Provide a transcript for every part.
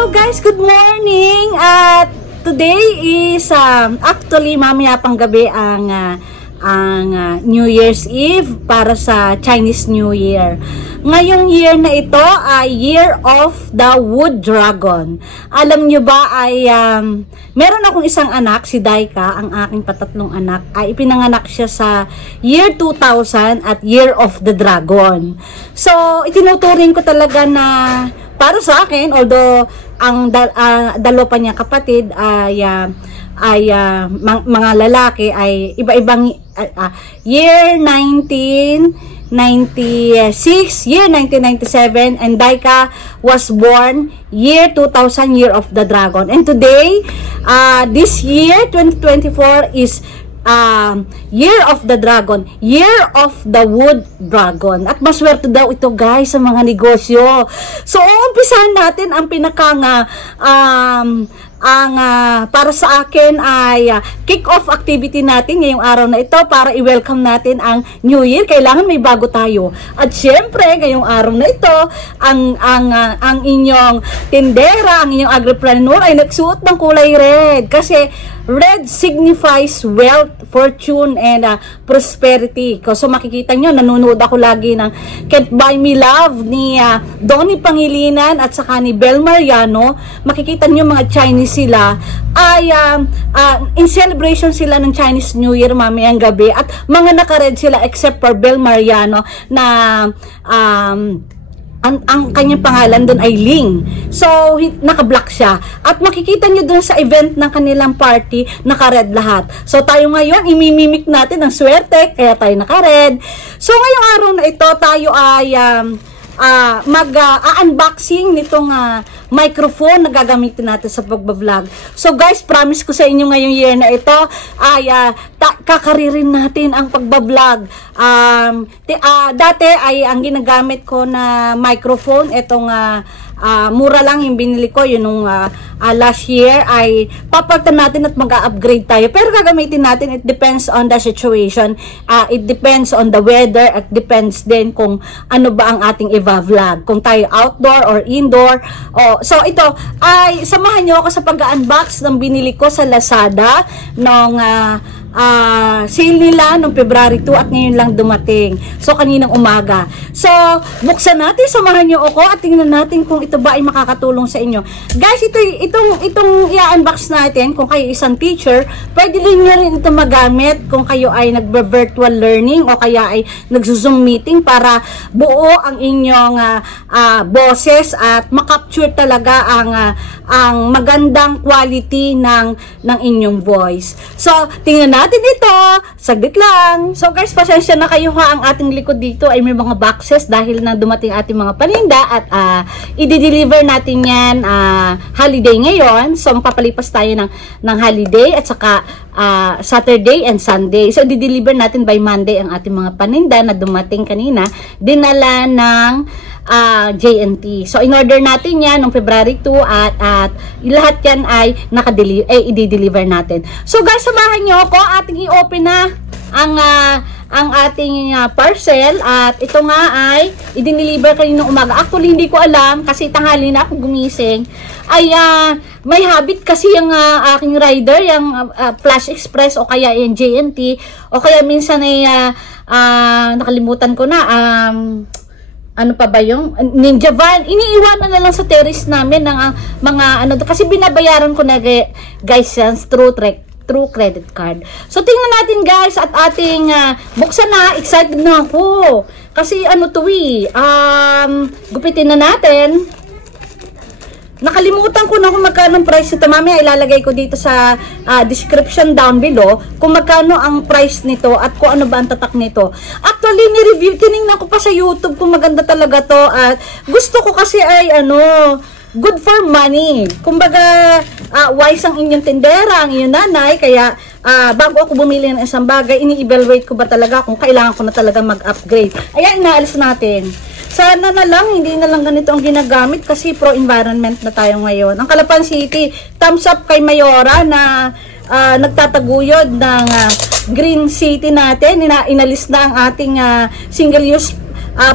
Hello guys, good morning. At today is actually mamaya pang gabi ang New Year's Eve para sa Chinese New Year. Ngayong year na ito ay Year of the Wood Dragon. Alam nyo ba ay meron akong isang anak, si Daika, ang aking patatlong anak, ay ipinanganak siya sa year 2000 at Year of the Dragon. So, itinuturing ko talaga na para sa akin, although ang dalawa pa niya kapatid ay mga lalaki ay iba-ibang year 1996, year 1997, and Daika was born year 2000, Year of the Dragon. And today, this year 2024 is Year of the Dragon, Year of the Wood Dragon. At maswerte daw ito guys sa mga negosyo. So, umpisahan natin ang para sa akin ay kick-off activity natin ngayong araw na ito para i-welcome natin ang New Year. Kailangan may bago tayo. At syempre, ngayong araw na ito, ang inyong tindera, ang inyong agripreneur ay nagsuot ng kulay red. Kasi red signifies wealth, fortune, and prosperity. So makikita nyo, nanonood ako lagi ng Can't Buy Me Love ni Donnie Pangilinan at saka ni Bel Mariano. Makikita nyo mga Chinese sila ay in celebration sila ng Chinese New Year mamayang gabi at mga naka-red sila except for Bel Mariano na ang kanyang pangalan doon ay Ling. So, naka-black siya. At makikita nyo doon sa event ng kanilang party, naka-red lahat. So, tayo ngayon, imimimik natin ang swerte, kaya tayo naka-red. So, ngayong araw na ito, tayo ay mag-unboxing nitong microphone na gagamitin natin sa pagbablog. So guys, promise ko sa inyo ngayong year na ito ay kakaririn natin ang pagbablog. Dati ay ang ginagamit ko na microphone, itong mura lang yung binili ko, yun nung last year, ay papalitan natin at mag-upgrade tayo. Pero gagamitin natin, it depends on the situation, it depends on the weather, at depends din kung ano ba ang ating i-vlog, kung tayo outdoor or indoor. So ito, ay samahan nyo ako sa pag-unbox ng binili ko sa Lazada nung sale nila noong February 2 at ngayon lang dumating. So, kaninang umaga. So, buksan natin, samahan nyo ako at tingnan natin kung ito ba ay makakatulong sa inyo. Guys, itong i-unbox natin, kung kayo isang teacher, pwede din nyo rin ito magamit kung kayo ay nagbe-virtual learning o kaya ay nagzo-zoom meeting para buo ang inyong boses at makapture talaga ang magandang quality ng inyong voice. So, tingnan natin ito. Saglit lang. So guys, pasensya na kayo ha. Ang ating likod dito ay may mga boxes dahil na dumating ating mga paninda at i-deliver natin yan holiday ngayon. So papalipas tayo ng holiday at saka Saturday and Sunday. So i-deliver natin by Monday ang ating mga paninda na dumating kanina. Dinala ng JNT. So, in-order natin yan noong February 2 at lahat yan ay i-deliver natin. So, guys, samahan nyo ako. Ating i-open na ang ating parcel at ito nga ay i-deliver kanina umaga. Actually, hindi ko alam kasi tanghali na ako gumising. Ay, may habit kasi yung aking rider, yung Flash Express o kaya yung JNT o kaya minsan ay nakalimutan ko na ano pa ba yung Ninja Van, iniiwanan na lang sa terrace namin ng mga kasi binabayaran ko na guys yan through credit card. So tingnan natin guys at ating buksan na. Excited na ako kasi gupitin na natin. Nakalimutan ko na kung magkano ang price nito. Mamaya ilalagay ko dito sa description down below kung magkano ang price nito at kung ano ba ang tatak nito. Actually, ni-review, tinignan ko pa sa YouTube kung maganda talaga to at gusto ko kasi ay good for money. Kumbaga, wise ang inyong tindera, ang inyong nanay, kaya bago ako bumili ng isang bagay, ini-evaluate ko ba talaga kung kailangan ko na talaga mag-upgrade. Ayan, inaalis natin. Sana na lang, hindi na lang ganito ang ginagamit kasi pro-environment na tayo ngayon. Ang Calapan City, thumbs up kay Mayora na nagtataguyod ng Green City natin. Inalis na ang ating single-use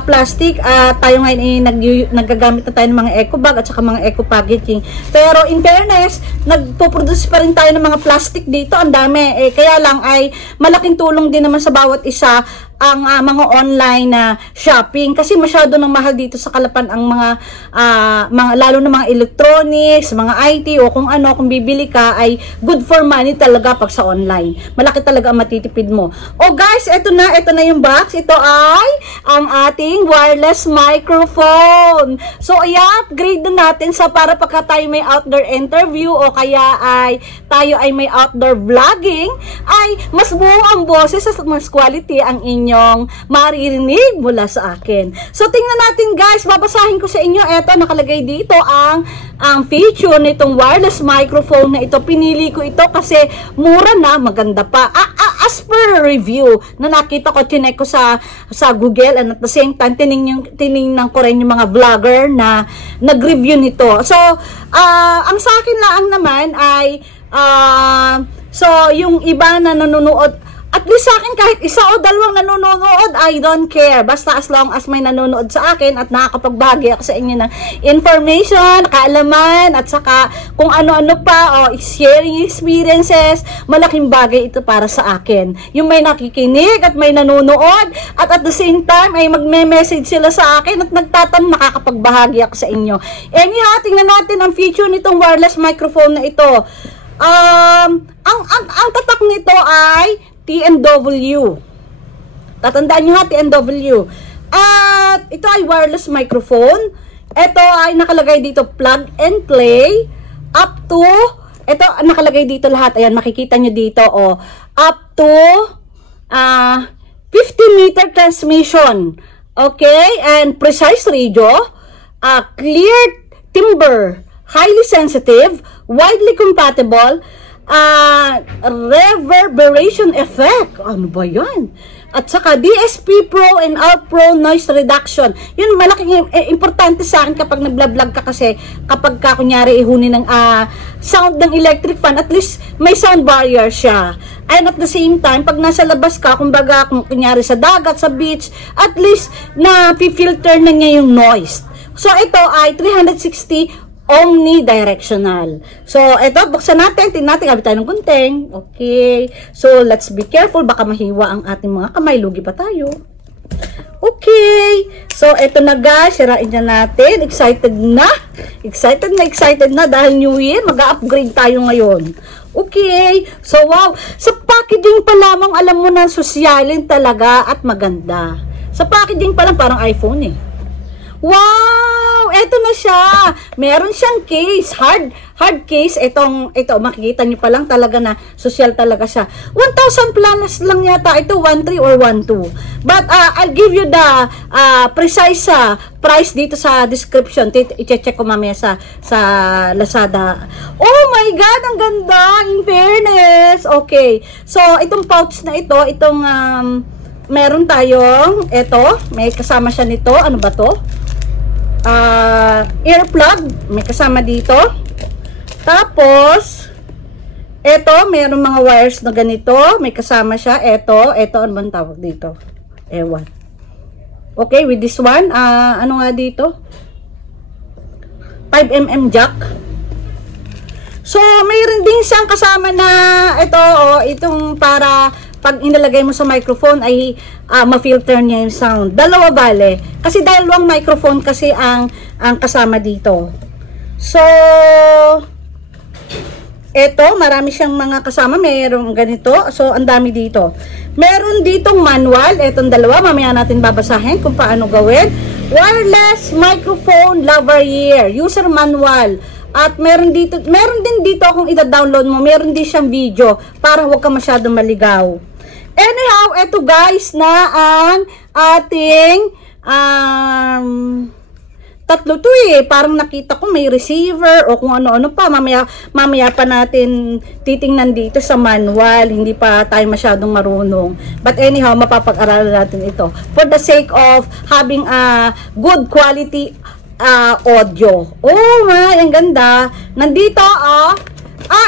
plastic. Tayo ngayon nagagamit na tayo ng mga eco bag at saka mga eco packaging. Pero in fairness, nagpo-produce pa rin tayo ng mga plastic dito. Ang dami. Kaya lang ay malaking tulong din naman sa bawat isa ang mga online na shopping kasi masyado nang mahal dito sa Calapan ang mga lalo na mga electronics, mga IT o kung ano, kung bibili ka ay good for money talaga pag sa online. Malaki talaga ang matitipid mo. Oh guys, ito na yung box. Ito ay ang ating wireless microphone. So i-upgrade na natin sa para pagka tayo may outdoor interview o kaya ay tayo ay may outdoor vlogging ay mas buo ang boses at mas quality ang inyong maririnig mula sa akin. So, tingnan natin guys, babasahin ko sa inyo. Eto, nakalagay dito ang feature nitong wireless microphone na ito. Pinili ko ito kasi mura na, maganda pa. As per review na nakita ko, chinek ko sa Google and at the same time, tinignan ko rin yung mga vlogger na nag-review nito. So, ang sa akin lang naman ay so, yung iba na nanonood, at least sa akin kahit isa o dalawang nanonood, I don't care. Basta as long as may nanonood sa akin at nakakapagbahagi ako sa inyo ng information, kaalaman, at saka kung ano-ano pa, o sharing experiences, malaking bagay ito para sa akin. Yung may nakikinig at may nanonood, at the same time ay magme-message sila sa akin at nakakapagbahagi ako sa inyo. Anyhow, tingnan natin ang feature nitong wireless microphone na ito. Ang tatak nito ay TNW. Tatandaan nyo ha, TNW. At ito ay wireless microphone. Ito ay nakalagay dito plug and play up to, ito nakalagay dito lahat. Ayan, makikita nyo dito, up to 50-meter transmission. Okay? And precise radio, clear timbre, highly sensitive, widely compatible, reverberation effect. Ano ba yan? At saka DSP Pro and Alt Pro noise reduction. Yun, malaking importante sa akin kapag nagblog ka kasi kapag kunyari ihunin ng sound ng electric fan, at least may sound barrier siya. And at the same time, pag nasa labas ka, kumbaga kung kunyari sa dagat, sa beach, at least na filter na niya yung noise. So ito ay 360 omnidirectional. So, ito, buksan natin. Tingnan natin, gabi tayo ng gunting. Okay. So, let's be careful. Baka mahiwa ang ating mga kamay. Lugi pa tayo. Okay. So, ito na guys. Sirain na natin. Excited na. Excited na dahil New Year. Mag-upgrade tayo ngayon. Okay. So, wow. Sa packaging pa lamang, alam mo na, sosyalin talaga at maganda. Sa packaging pa lang, parang iPhone eh. Wow! Eto na siya. Meron siyang case. Hard case. Ito, makikita nyo pa lang talaga na social talaga siya. 1,000 plus lang yata. Ito, 1,300 or 1,200. But, I'll give you the precise price dito sa description. I-check ko mamaya sa Lazada. Oh my God! Ang ganda! In fairness. Okay. So, itong pouch na ito, itong meron tayong, may kasama siya nito. Ano ba to? Earplug, may kasama dito. Tapos, meron mga wires na ganito, may kasama siya. Ano bang tawag dito? Ewan. Okay, with this one, ano nga dito? 5mm jack. So, mayroon din siyang kasama na itong para pag inilagay mo sa microphone ay ma-filter niya yung sound. Dalawa bale. Kasi dalawang microphone kasi ang kasama dito. So, marami siyang mga kasama. Mayroong ganito. So, ang dami dito. Meron ditong manual. Etong dalawa. Mamaya natin babasahin kung paano gawin. Wireless microphone lavalier. User manual. At meron din dito kung ida-download mo. Meron din siyang video para huwag ka masyadong maligaw. Anyhow, eto guys na ang ating tatlo to eh. Parang nakita ko may receiver o kung ano-ano pa. Mamaya pa natin titingnan dito sa manual. Hindi pa tayo masyadong marunong. But anyhow, mapapag-aralan natin ito. For the sake of having a good quality audio. Oh my, ang ganda. Nandito,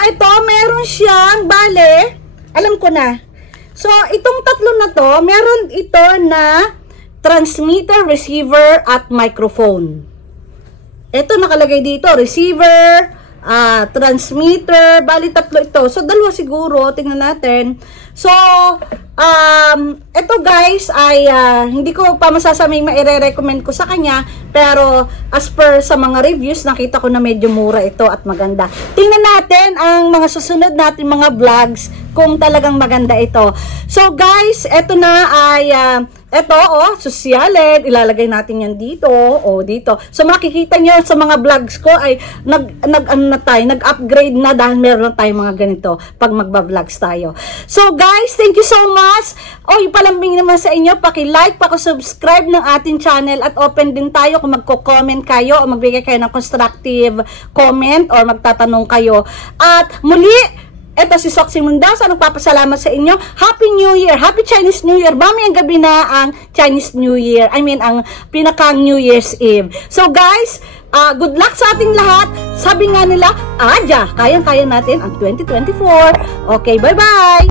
ito, meron siyang, bale, alam ko na. So, itong tatlo na to, meron ito na transmitter, receiver, at microphone. Ito nakalagay dito, receiver, transmitter, bali tatlo ito. So, dalawa siguro, tingnan natin. So, ito guys ay hindi ko pa masasaming maire-recommend ko sa kanya, pero as per sa mga reviews, nakita ko na medyo mura ito at maganda. Tingnan natin ang mga susunod natin mga vlogs kung talagang maganda ito. So guys, ito na ay ito, sosyalin, ilalagay natin yan dito, dito. So, makikita nyo sa mga vlogs ko ay nag-upgrade na dahil meron tayong mga ganito pag magba-vlogs tayo. So, guys, thank you so much. Ipalambing naman sa inyo, paki-like, paki-subscribe ng ating channel at open din tayo kung magko-comment kayo o magbigay kayo ng constructive comment or magtatanong kayo. At muli, ito si Soxy Mundasa, nagpapasalamat sa inyo. Happy New Year! Happy Chinese New Year! Mamayang gabi na ang Chinese New Year. I mean, ang pinakang New Year's Eve. So guys, good luck sa ating lahat. Sabi nga nila, kayang-kaya natin ang 2024. Okay, bye-bye!